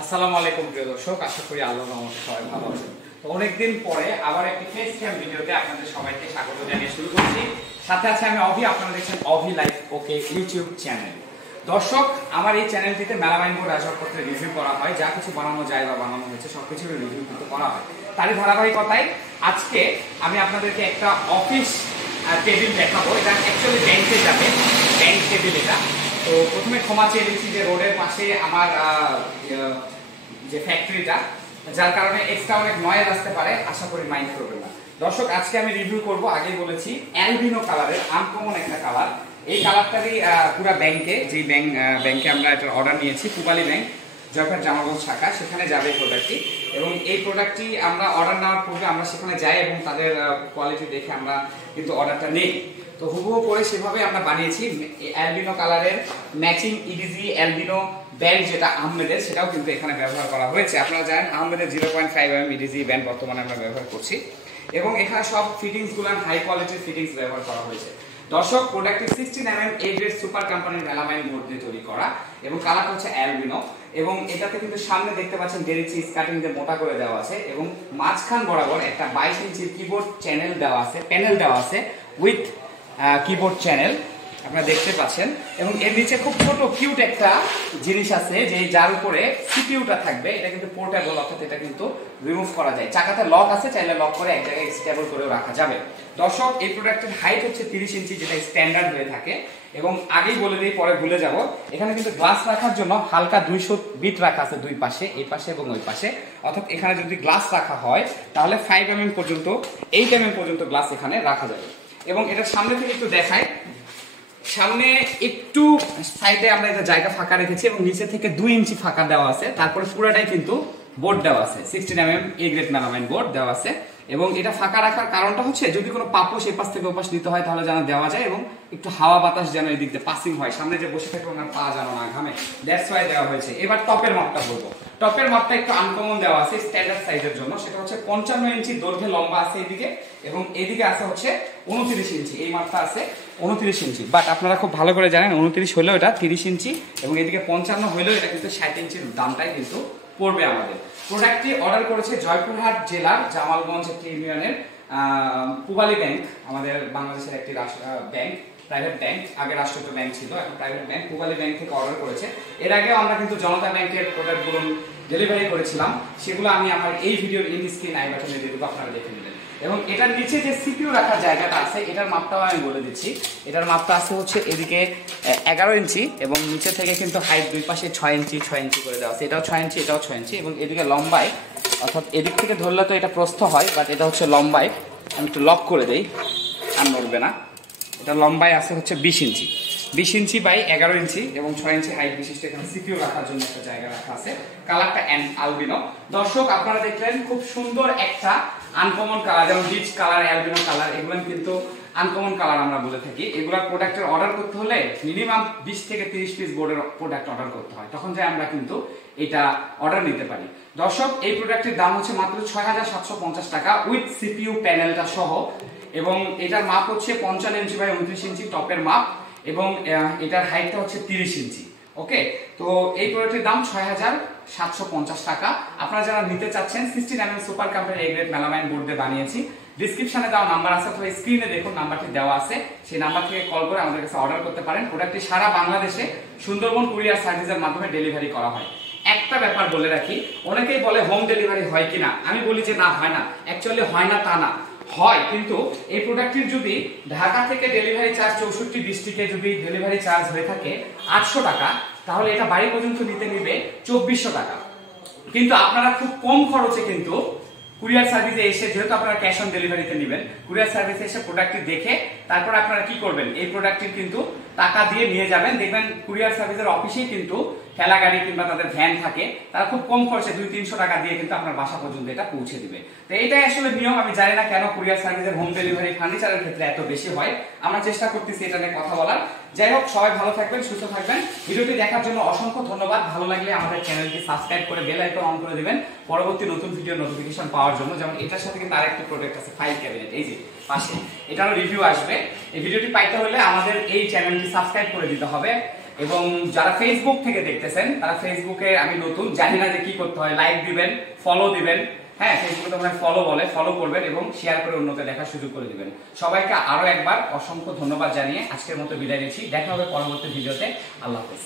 আসসালামু আলাইকুম প্রিয় দর্শক, আশা করি আল্লাহর রহমতে সবাই ভালো আছেন। তো অনেকদিন পরে আবার একটি ফেস ক্যাম ভিডিওতে আপনাদের সবাইকে স্বাগত জানিয়ে শুরু করছি। সাথে আছে আমি অভি, আপনারা দেখছেন অভি লাইফ ওকে ইউটিউব চ্যানেল। দর্শক, আমার এই চ্যানেলটিতে মেলামাইন বোর্ড আসবাবপত্রের রিভিউ করা হয়, যা কিছু বানানো যায় বা বানানো হয়েছে সবকিছুর রিভিউ কিন্তু করা হয়। তারই ধারাবাহিকতায় আজকে আমি আপনাদেরকে একটা অফিস টেবিল দেখাবো। এটা অ্যাকচুয়ালি ব্যাংকে যাবে, ব্যাংক টেবিল এটা। তো প্রথমে ক্ষমা চেয়ে দিচ্ছি যে রোডের পাশে আমার যে ফ্যাক্টরিটা, যার কারণে এক্সট্রা অনেক নয়েজ আসতে পারে, আশা করি মাইন্ড করবেন না। দর্শক, আজকে আমি রিভিউ করব, আগেই বলেছি, অ্যালবিনো কালারের আনকমন একটা কালার। এই কালারটারই পুরো ব্যাংকে, যেই ব্যাংকে আমরা এটা অর্ডার নিয়েছি, পুবালি ব্যাংক, জয়পুরহাট জামালগঞ্জ শাখা, সেখানে যাবে প্রোডাক্টটি। এবং এই প্রোডাক্টটি আমরা অর্ডার নেওয়ার পূর্বে আমরা সেখানে যাই এবং তাদের কোয়ালিটি দেখে আমরা কিন্তু অর্ডারটা নেই। তো হুবহু করে সেভাবে আমরা বানিয়েছি। অ্যালবিনো কালারের ম্যাচিং ইডিজি অ্যালবিনো ব্যান্ড যেটা আহমেদের, সেটাও কিন্তু এখানে ব্যবহার করা হয়েছে। আপনারা জানেন আহমেদের 0.5 mm ইডিজি ব্যান্ড বর্তমানে আমরা ব্যবহার করছি, এবং এখানে সব ফিটিংসগুলো হাই কোয়ালিটির ফিটিংস ব্যবহার করা হয়েছে। দর্শক, প্রোডাক্টটি 16 mm এ গ্রেড সুপার কোম্পানির মেলামাইন বোর্ড দিয়ে তৈরি করা, এবং কালারটা হচ্ছে অ্যালবিনো। এবং এটাতে কিন্তু সামনে দেখতে পাচ্ছেন ডেরিচি কাটিং দিয়ে মোটা করে দেওয়া আছে, এবং মাঝখান বরাবর একটা 22 ইঞ্চির কিবোর্ড চ্যানেল দেওয়া আছে, প্যানেল দেওয়া আছে উইথ কিবোর্ড চ্যানেল আপনারা দেখতে পাচ্ছেন। এবং এর নিচে খুব ছোট কিউট একটা জিনিস আছে, যে যার উপরে সিপিইউটা থাকবে। এটা কিন্তু পোর্টেবল, অর্থাৎ এটা কিন্তু রিমুভ করা যায়। চাকাতে লক আছে, চাইলে লক করে এক জায়গায় স্টেবল করেও রাখা যাবে। দর্শক, এই প্রোডাক্টের হাইট হচ্ছে 30 ইঞ্চি, যেটা স্ট্যান্ডার্ড হয়ে থাকে। এবং আগেই বলে দিই, পরে ভুলে যাব, এখানে কিন্তু গ্লাস রাখার জন্য হালকা 200 বিট রাখা আছে দুই পাশে, এই পাশে এবং ওই পাশে। অর্থাৎ এখানে যদি গ্লাস রাখা হয় তাহলে 5 mm পর্যন্ত, 8 mm পর্যন্ত গ্লাস এখানে রাখা যাবে। এবং এটা সামনে থেকে একটু দেখায়, সামনে একটু সাইডে আমরা এটা জায়গা ফাঁকা রেখেছি, এবং নিচে থেকে 2 ইঞ্চি ফাঁকা দেওয়া আছে। তারপরে পুরোটাই কিন্তু বোর্ড দেওয়া আছে, 16 mm A grade melamine board দেওয়া আছে। এবং এটা ফাঁকা রাখার কারণটা হচ্ছে, যদি কোনো পাপোশ এই পাশ থেকে ওপাশ নিতে হয় তাহলে যেন দেওয়া যায়, এবং একটু হাওয়া বাতাস যেন এই দিক দিয়ে পাসিং হয়, সামনে যে বসে থাকবে ওনার পা যেন না ঘামে, দ্যাটস ওয়াই দেওয়া হয়েছে। এবার টপের মাপটা বলবো। টপের মাপটা একটু আনকমন দেওয়া আছে স্ট্যান্ডার্ড সাইজের জন্য। সেটা হচ্ছে 55 ইঞ্চি দৈর্ঘ্যে লম্বা আছে এদিকে, এবং এদিকে আছে হচ্ছে 29 ইঞ্চি। এই মাপটা আছে 29 ইঞ্চি, বাট আপনারা খুব ভালো করে জানেন 29 হলেও এটা 30 ইঞ্চি, এবং এদিকে 55 হলেও এটা কিন্তু 60 ইঞ্চির দামটাই কিন্তু পড়বে আমাদের। প্রোডাক্টটি অর্ডার করেছে জয়পুরহাট জেলার জামালগঞ্জ একটি ইউনিয়নের পুবালি ব্যাংক, আমাদের বাংলাদেশের একটি ব্যাংক, প্রাইভেট ব্যাংক। আগে রাষ্ট্রায়ত্ত ব্যাংক ছিল, এখন প্রাইভেট ব্যাংক। পুবালি ব্যাংক থেকে অর্ডার করেছে। এর আগে আমরা কিন্তু জনতা ব্যাংকের প্রোডাক্টগুলো ডেলিভারি করেছিলাম, সেগুলো আমি আমার এই ভিডিওর ইন স্ক্রিন আই বাটনে দিয়ে দেবো, আপনারা দেখে নেবেন। এবং এটার নিচে যে সিপিইউ রাখার জায়গাটা আছে, এটার মাপটাও আমি বলে দিচ্ছি। এটার মাপটা আছে হচ্ছে এদিকে 11 ইঞ্চি, এবং নিচে থেকে কিন্তু হাইট দুই পাশে 6 ইঞ্চি 6 ইঞ্চি করে দেওয়া আছে। এটাও 6 ইঞ্চি, এটাও 6 ইঞ্চি, এবং এদিকে লম্বায়, অর্থাৎ এদিক থেকে ধরলে তো এটা প্রস্থ হয়, বাট এটা হচ্ছে লম্বায়। আমি একটু লক করে দেই, আর নড়বে না। এটা লম্বায় আছে হচ্ছে 20 ইঞ্চি, 20 ইঞ্চি বাই 11 ইঞ্চি, এবং 6 ইঞ্চি হাইট বিশিষ্ট এখানে সিপিইউ রাখার জন্য একটা জায়গা রাখা আছে। কালারটা অ্যালবিনো। দর্শক, আপনারা দেখলেন খুব সুন্দর একটা আনকমন কালার, যেমন বিচ কালার, অ্যালবিনো কালার, এগুলো কিন্তু আনকমন কালার আমরা বলে থাকি। এগুলা প্রোডাক্টের অর্ডার করতে হলে মিনিমাম 20 থেকে 30 পিস বোর্ডের প্রোডাক্ট অর্ডার করতে হয়, তখন যে আমরা কিন্তু এটা অর্ডার নিতে পারি। দর্শক, এই প্রোডাক্টের দাম হচ্ছে মাত্র 6750 টাকা উইথ সিপিইউ প্যানেলটা সহ। এবং এটার মাপ হচ্ছে 55 ইঞ্চি বাই 29 ইঞ্চি টপের মাপ, এবং এটার হাইটটা হচ্ছে 30 ইঞ্চি। ওকে, তো এই প্রোডাক্টের দাম 6750 টাকা। আপনারা যারা নিতে চাচ্ছেন, 16 mm সুপার কোম্পানির এ গ্রেড মেলামাইন বোর্ড দিয়ে বানিয়েছি। ডিসক্রিপশনে দেওয়া নাম্বার আছে, অথবা স্ক্রিনে দেখুন নাম্বারটি দেওয়া আছে, সেই নাম্বার থেকে কল করে আমাদের কাছে অর্ডার করতে পারেন। প্রোডাক্টটি সারা বাংলাদেশে সুন্দরবন কুরিয়ার সার্ভিসের মাধ্যমে ডেলিভারি করা হয়। একটা ব্যাপার বলে রাখি, অনেকেই বলে হোম ডেলিভারি হয় কিনা, আমি বলি যে না, হয় না। অ্যাকচুয়ালি হয় না তা না, হয়, কিন্তু এই প্রোডাক্টটির যদি ঢাকা থেকে ডেলিভারি চার্জ 64 ডিস্ট্রিক্টে যদি ডেলিভারি চার্জ হয়ে থাকে 800 টাকা, তাহলে এটা বাড়ি পর্যন্ত নিতে নিবে 2400 টাকা। কিন্তু আপনারা খুব কম খরচে কিন্তু কুরিয়ার সার্ভিসে এসে, যেহেতু আপনারা ক্যাশ অন ডেলিভারিতে নেবেন, কুরিয়ার সার্ভিসে এসে প্রোডাক্টটি দেখে তারপর আপনারা কি করবেন, এই প্রোডাক্টটির কিন্তু টাকা দিয়ে নিয়ে যাবেন। দেখবেন কুরিয়ার সার্ভিসের অফিসেই কিন্তু ঠেলা গাড়ি কিংবা তাদের ভ্যান থাকে, তারা খুব কম খরচে 200-300 টাকা দিয়ে কিন্তু আপনার বাসা পর্যন্ত এটা পৌঁছে দিবে। তো এইটাই আসলে নিয়ম। আমি জানি না কেন কুরিয়ার সার্ভিসের হোম ডেলিভারি ফার্নিচারের ক্ষেত্রে এত বেশি হয়। আমরা চেষ্টা করতেছি এটা নিয়ে কথা বলার। যাই হোক, সবাই ভালো থাকবেন, সুস্থ থাকবেন। ভিডিওটি দেখার জন্য অসংখ্য ধন্যবাদ। ভালো লাগলে আমাদের চ্যানেলটি সাবস্ক্রাইব করে বেল আইকন অন করে দিবেন পরবর্তী নতুন ভিডিও নোটিফিকেশন পাওয়ার জন্য। যেমন এটার সাথে কিন্তু আরেকটি প্রোডাক্ট আছে, ফাইল ক্যাবিনেট, এই যে পাশে, এটারও রিভিউ আসবে। এই ভিডিওটি পাইতে হলে আমাদের এই চ্যানেলটি সাবস্ক্রাইব করে দিতে হবে। এবং যারা ফেসবুক থেকে দেখতেছেন তারা ফেসবুকে আমি নতুন, জানি না যে কি করতে হয়, লাইক দিবেন, ফলো দিবেন। হ্যাঁ, ফেসবুকে তো ফলো বলে, ফলো করবেন এবং শেয়ার করে অন্যকে দেখার সুযোগ করে দিবেন। সবাইকে আরো একবার অসংখ্য ধন্যবাদ জানিয়ে আজকের মতো বিদায় নিচ্ছি। দেখা হবে পরবর্তী ভিডিওতে। আল্লাহ হাফেজ।